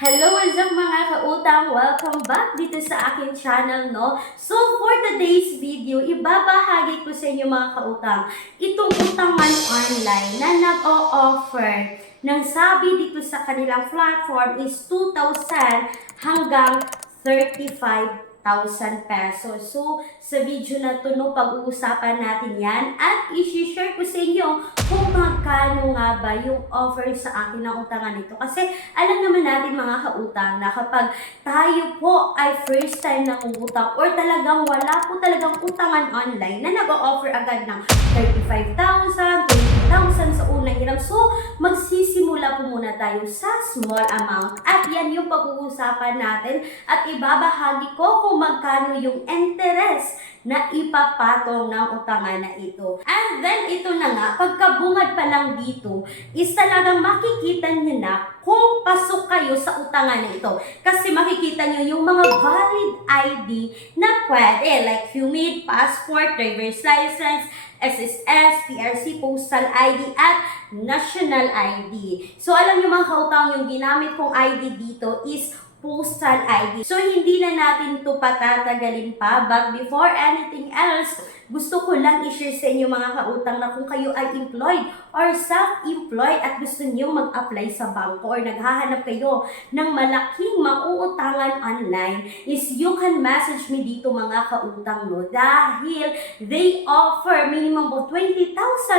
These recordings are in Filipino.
Hello, what's up mga kautang? Welcome back dito sa aking channel, no? So, for today's video, ibabahagi ko sa inyo mga kautang, itong utangan online na nag-o-offer ng sabi dito sa kanilang platform is 2,000 hanggang 35,000 pesos. So, sa video na to, no, pag-uusapan natin yan at i-share ko sa inyo kung magkano nga ba yung offer sa akin ng utangan nito. Kasi alam naman natin mga kautang na kapag tayo po ay first time nangungutang or talagang wala po talagang utangan online na nag-o-offer agad ng 35,000, 20,000 sa unang hiram. So, magsisimula po muna tayo sa small amount at yan yung pag-uusapan natin at ibabahagi ko kung magkano yung interest na ipapatong ng utangan na ito. And then, ito na nga, pagkabungad pa lang dito, is talagang makikita nyo na kung pasok kayo sa utangan na ito. Kasi makikita nyo yung mga valid ID na pwede, like humid, passport, driver's license, SSS, PRC, postal ID, at national ID. So, alam nyo mga kautang, yung ginamit kong ID dito is postal ID. So, hindi na natin to patatagalin pa. But before anything else, gusto ko lang i-share sa inyo mga kautang na kung kayo ay employed or self-employed at gusto niyo mag-apply sa bangko or naghahanap kayo ng malaking mauutangan online, is you can message me dito mga kautang, no? Dahil they offer minimum of 20,000,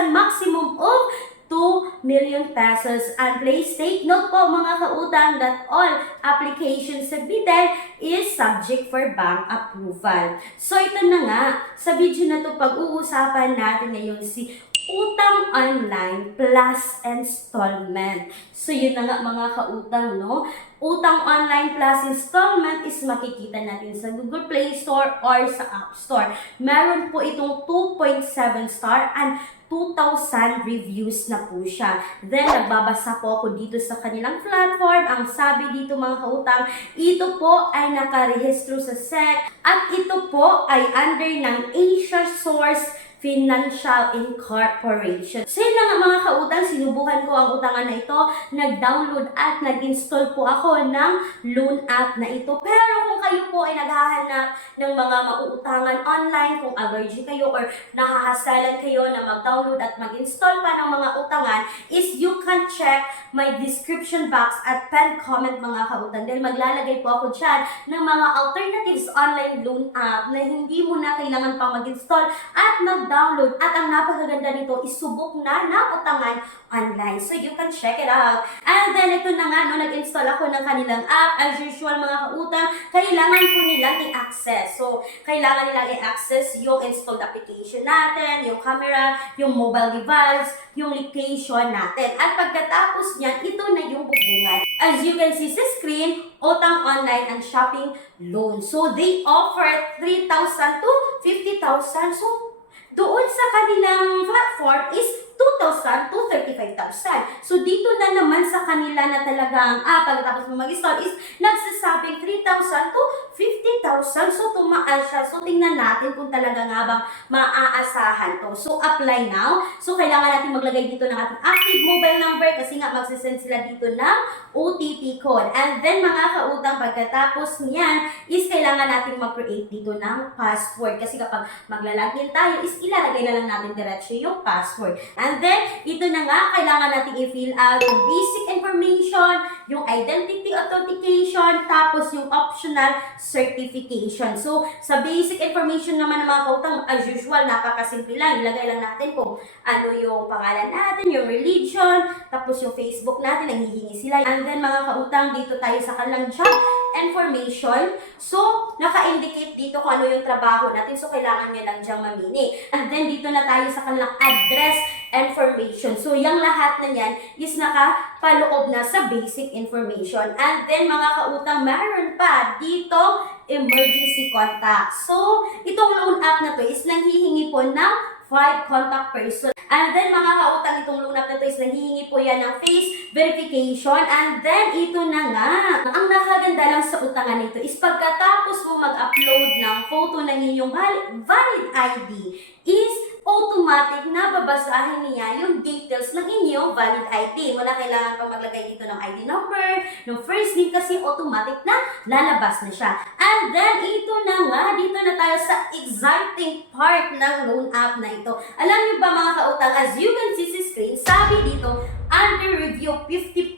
maximum of 2 million pesos. And please take note po mga kautang that all applications submitted is subject for bank approval. So ito na nga, sa video na to pag-uusapan natin ngayon si utang online plus installment. So yun na nga mga kautang, no? Utang online plus installment is makikita natin sa Google Play Store or sa App Store. Meron po itong 2.7 star and 2,000 reviews na po siya. Then, nagbabasa po ako dito sa kanilang platform. Ang sabi dito mga kautang, ito po ay nakarehistro sa SEC at ito po ay under ng Asia Source Financial Incorporation. So yun na nga mga kautang, sinubukan ko ang utangan na ito, nag-download at nag-install po ako ng loan app na ito. Pero kung kayo po ay naghahanap ng mga mauutangan online, kung allergy kayo or nahahasalan kayo na mag-download at mag-install pa ng mga utangan, is you can check my description box at pen comment mga kautang. Dahil maglalagay po ako dyan ng mga alternatives online loan app na hindi mo na kailangan pang mag-install at mag-download. At ang napakaganda nito is subok na ng utangan online. So you can check it out. And then ito na nga, no, nag-install ako ng kanilang app. As usual mga kautang, kailangan po nilang i-access. So kailangan nilang i-access yung installed application natin, yung camera, yung mobile device, yung location natin. At pagkatapos niyan, ito na yung bubungan. As you can see sa screen, utang online and shopping loan. So they offer 3,000 to 50,000. So doon sa kanilang platform is 2,000 to 35,000. So, dito na naman sa kanila na talagang, pagkatapos mo mag-install is nagsasabing 3,000 to 50,000. So, tumaan siya. So, tingnan natin kung talaga nga bang maaasahan to. So, apply now. So, kailangan natin maglagay dito ng ating active mobile number kasi nga magsisend sila dito ng OTP code. And then, mga kautang, pagkatapos niyan is kailangan natin mag-create dito ng password. Kasi kapag maglalagin tayo is ilalagay na lang natin diretso yung password. And then, ito na nga, kailangan natin i-fill out yung basic information, yung identity authentication, tapos yung optional certification. So, sa basic information naman ng mga kautang, as usual, napakasimple lang. Ilagay lang natin kung ano yung pangalan natin, yung religion, tapos yung Facebook natin, nanghihingi sila. And then, mga kautang, dito tayo sa kanilang job information. So, naka-indicate dito kung ano yung trabaho natin. So, kailangan nyo lang dyang mamini. And then, dito na tayo sa kanilang address information. So, yung lahat na yan is nakapaloob na sa basic information. And then, mga kautang, meron pa dito emergency contact. So, itong loan app na to is nanghihingi po ng 5 contact person. And then, mga kautang, itong loan app na to is nanghihingi po yan ng face verification. And then, ito na nga. Ang nakaganda lang sa utangan nito is pagkatapos mo mag-upload ng photo ng inyong valid ID is automatic na babasahin niya yung details ng inyong valid ID. Wala kailangan pa maglagay dito ng ID number, ng first name kasi automatic na lalabas na siya. And then, ito na nga, dito na tayo sa exciting part ng loan app na ito. Alam niyo ba mga kautang, as you can see sa screen, sabi dito, under review 50%.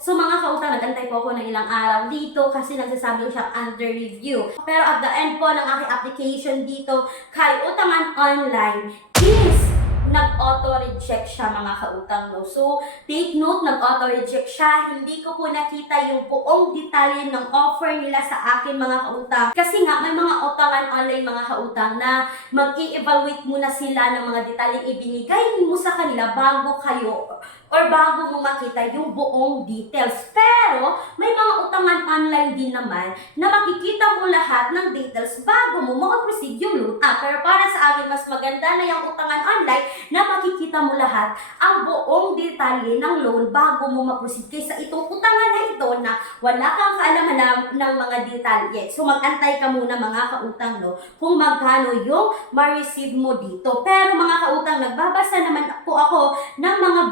So mga kautang, nagantay po ako ng ilang araw dito kasi nagsasabi siya under review. Pero at the end po ng aking application dito kay Utangan Online is nag-auto-reject siya mga kautang. No? So, take note, nag-auto-reject siya. Hindi ko po nakita yung buong detalye ng offer nila sa akin mga kautang. Kasi nga, may mga Utangan Online mga kautang na mag-i-evaluate muna sila ng mga detalye ibinigay mo sa kanila bago kayo or bago mo makita yung buong details. Pero, may mga Utangan Online din naman na makikita mo lahat ng details bago mo mag-proceed yung loan app. Pero para sa akin, mas maganda na yung Utangan Online na makikita mo lahat ang buong detalye ng loan bago mo mag-proceed kaysa itong utangan na ito na wala kang kaalaman ng mga detalye. So, mag-antay ka muna mga kautang, no, kung magkano yung ma-receive mo dito. Pero mga kautang, nagbabasa naman po ako ng mga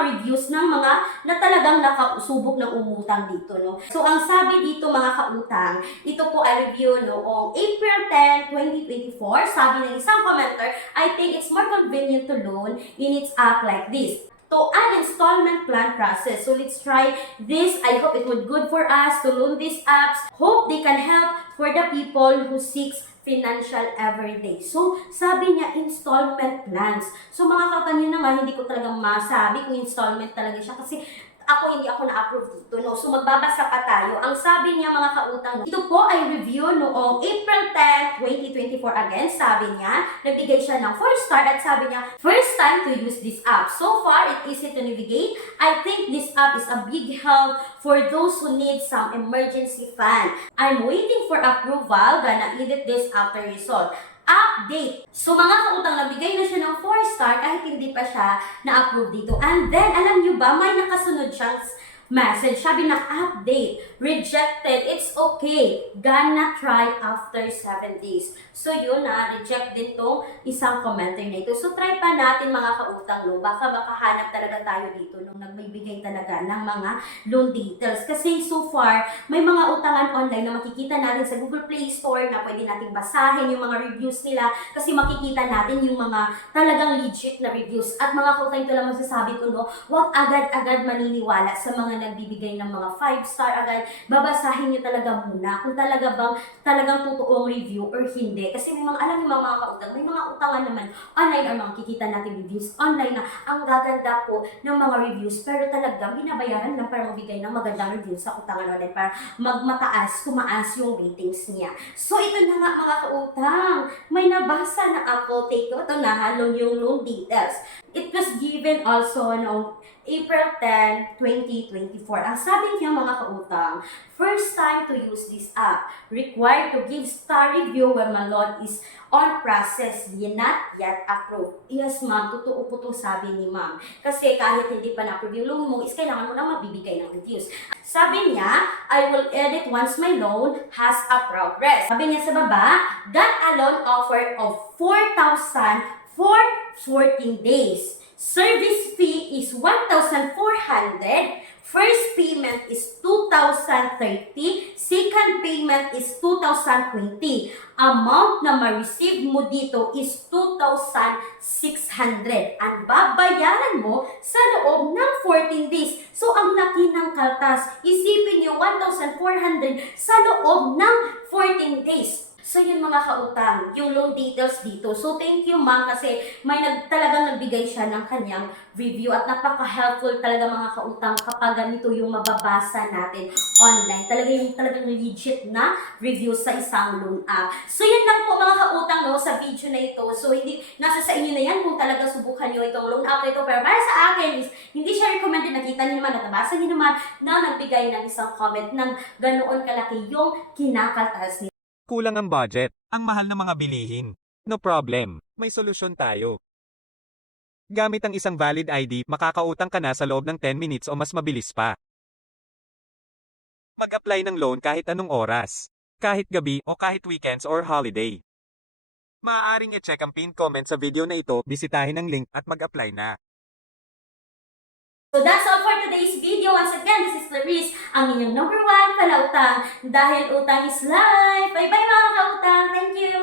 reviews ng mga na talagang nakasubok ng umutang dito, no. So, ang sabi dito mga kautang, ito po ay review noong April 10, 2024. Sabi ng isang commenter, I think it's more convenient to loan in its app like this. To an installment plan process. So let's try this. I hope it would good for us to loan these apps. Hope they can help for the people who seeks financial everyday. So, sabi niya, installment plans. So, mga katanyo na nga, hindi ko talagang masabi kung installment talaga siya kasi hindi ako na-approve dito, no? So, magbabasa pa tayo. Ang sabi niya, mga kautang, ito po ay review noong April 10, 2024 again. Sabi niya, nagbigay siya ng 4 star at sabi niya, first time to use this app. So far, it easy to navigate. I think this app is a big help for those who need some emergency fund. I'm waiting for approval. Gonna edit this after result. Update. So, mga kautang, nabigay na siya ng 4 star kahit hindi pa siya na-approve dito. And then, alam nyo ba, may nakasunod siyang message. Sabi na, update. Rejected. It's okay. Gonna try after 7 days. So, yun na. Reject din tong isang commenter na ito. So, try pa natin mga kautang, no? Baka makahanap talaga tayo dito nung nagbibigay talaga ng mga loan details. Kasi so far, may mga utangan online na makikita natin sa Google Play Store na pwede natin basahin yung mga reviews nila kasi makikita natin yung mga talagang legit na reviews. At mga kautang, ito lang masasabi ko, no? Huwag agad-agad maniniwala sa mga nagbibigay ng mga 5 star agad. Babasahin niyo talaga muna kung talagang totoong review or hindi. Kasi may mga, alam niyo mga kautang, may mga utangan naman online or makikita natin reviews online na ang gaganda po ng mga reviews pero talagang binabayaran lang para magbigay ng magandang reviews sa utangan online para tumaas yung ratings niya. So ito na nga mga kautang, may nabasa na ako, take ito na halong yung loan details. It was given also no April 10, 2024. Ang sabi niya mga kautang, first time to use this app, required to give star review when my loan is on process, not yet approved. Yes ma'am, totoo po itong sabi ni ma'am. Kasi kahit hindi pa na-approve yung loan mo, is kailangan mo lang mabibigay ng reviews. Sabi niya, I will edit once my loan has a progress. Sabi niya sa baba, that a loan offer of 4,000 for 14 days. Service fee is 1,400. First payment is 2,030. Second payment is 2,020. Amount na ma-receive mo dito is 2,600. Ang babayaran mo sa loob ng 14 days. So, ang laki ng kaltas. Isipin nyo, 1,400 sa loob ng 14 days. So yun mga kautang, yung loan details dito. So thank you ma'am kasi may talagang nagbigay siya ng kanyang review at napaka-helpful talaga mga kautang kapag ganito yung mababasa natin online. Talagang legit na review sa isang loan app. So yun lang po mga kautang no, sa video na ito. So hindi, nasa sa inyo na yan kung talaga subukan nyo itong loan app na ito. Pero para sa akin is, hindi siya recommended. Nakita nyo naman, nabasa nyo naman na nagbigay ng isang comment ng ganoon kalaki yung kinakaltas niya. Kulang ang budget, ang mahal ng mga bilihin. No problem, may solusyon tayo. Gamit ang isang valid ID, makakautang ka na sa loob ng 10 minutes o mas mabilis pa. Mag-apply ng loan kahit anong oras, kahit gabi o kahit weekends or holiday. Maaaring i-check ang pinned comment sa video na ito, bisitahin ang link at mag-apply na. So that's all for today's video. Once again, this is Clarice, ang inyong number 1 palautang. Dahil utang is life. Bye-bye mga kautang. Thank you!